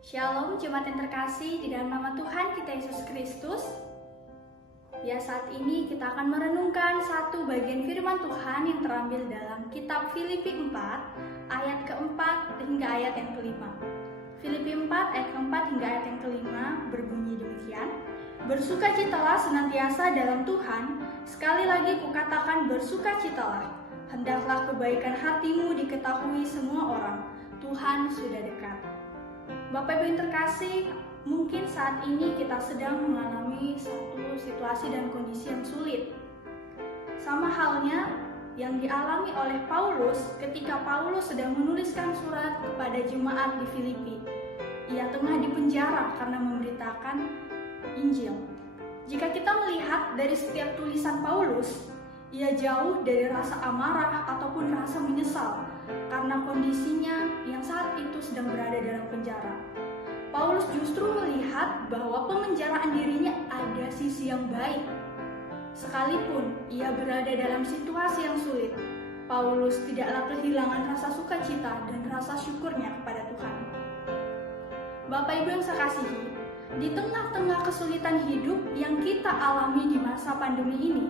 Shalom jemaat yang terkasih di dalam nama Tuhan kita Yesus Kristus. Ya, saat ini kita akan merenungkan satu bagian firman Tuhan yang terambil dalam kitab Filipi 4 ayat keempat hingga ayat yang kelima. Filipi 4 ayat keempat hingga ayat yang kelima berbunyi demikian. Bersukacitalah senantiasa dalam Tuhan, sekali lagi kukatakan bersukacitalah. Hendaklah kebaikan hatimu diketahui semua orang, Tuhan sudah dekat. Bapak Ibu yang terkasih, mungkin saat ini kita sedang mengalami satu situasi dan kondisi yang sulit. Sama halnya yang dialami oleh Paulus ketika Paulus sedang menuliskan surat kepada jemaat di Filipi. Ia tengah dipenjara karena memberitakan Injil. Jika kita melihat dari setiap tulisan Paulus, ia jauh dari rasa amarah ataupun rasa menyesal karena kondisinya yang saat itu sedang berada dalam penjara. Paulus justru melihat bahwa pemenjaraan dirinya ada sisi yang baik. Sekalipun ia berada dalam situasi yang sulit, Paulus tidaklah kehilangan rasa sukacita dan rasa syukurnya kepada Tuhan. Bapak Ibu yang saya kasihi, di tengah-tengah kesulitan hidup yang kita alami di masa pandemi ini,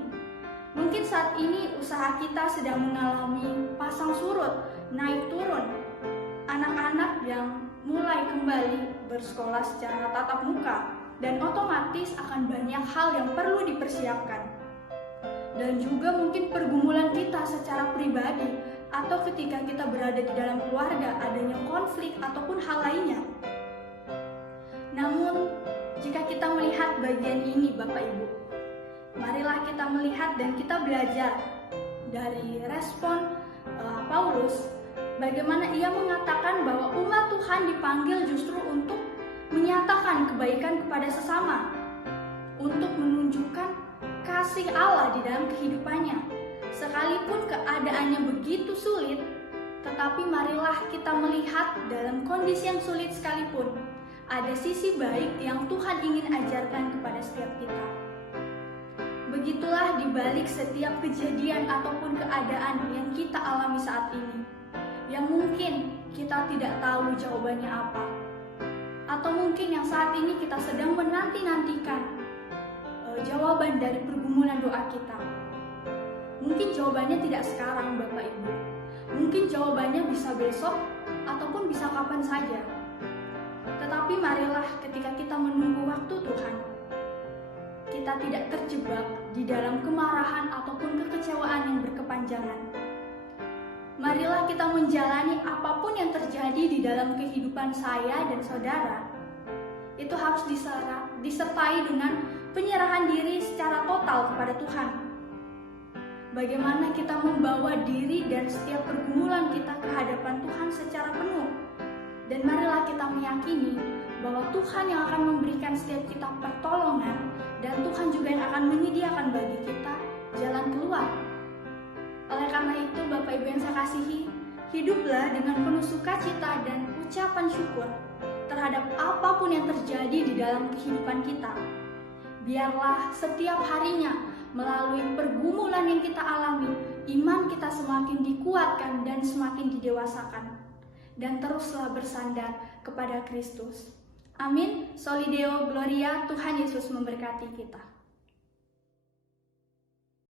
mungkin saat ini usaha kita sedang mengalami pasang surut, naik turun. Anak-anak yang mulai kembali bersekolah secara tatap muka dan otomatis akan banyak hal yang perlu dipersiapkan. Dan juga mungkin pergumulan kita secara pribadi atau ketika kita berada di dalam keluarga adanya konflik ataupun hal lainnya. Namun, jika kita melihat bagian ini Bapak Ibu, marilah kita melihat dan kita belajar dari respon Paulus, bagaimana ia mengatakan bahwa umat Tuhan dipanggil justru untuk menyatakan kebaikan kepada sesama, untuk menunjukkan kasih Allah di dalam kehidupannya. Sekalipun keadaannya begitu sulit, tetapi marilah kita melihat dalam kondisi yang sulit sekalipun, ada sisi baik yang Tuhan ingin ajarkan kepada setiap kita. Begitulah di balik setiap kejadian ataupun keadaan yang kita alami saat ini, yang mungkin kita tidak tahu jawabannya apa, atau mungkin yang saat ini kita sedang menanti-nantikan jawaban dari pergumulan doa kita. Mungkin jawabannya tidak sekarang Bapak Ibu, mungkin jawabannya bisa besok ataupun bisa kapan saja. Tetapi marilah ketika kita menunggu waktu Tuhan, kita tidak terjebak di dalam kemarahan ataupun kekecewaan yang berkepanjangan. Marilah kita menjalani apapun yang terjadi di dalam kehidupan saya dan saudara. Itu harus disertai dengan penyerahan diri secara total kepada Tuhan. Bagaimana kita membawa diri dan setiap pergumulan kita ke hadapan Tuhan secara penuh. Dan marilah kita meyakini bahwa Tuhan yang akan memberikan setiap kita pertolongan dan Tuhan juga yang akan menyediakan bagi kita jalan keluar. Oleh karena itu, Bapak Ibu yang saya kasihi, hiduplah dengan penuh sukacita dan ucapan syukur terhadap apapun yang terjadi di dalam kehidupan kita. Biarlah setiap harinya melalui pergumulan yang kita alami, iman kita semakin dikuatkan dan semakin didewasakan. Dan teruslah bersandar kepada Kristus. Amin. Solideo Gloria, Tuhan Yesus memberkati kita.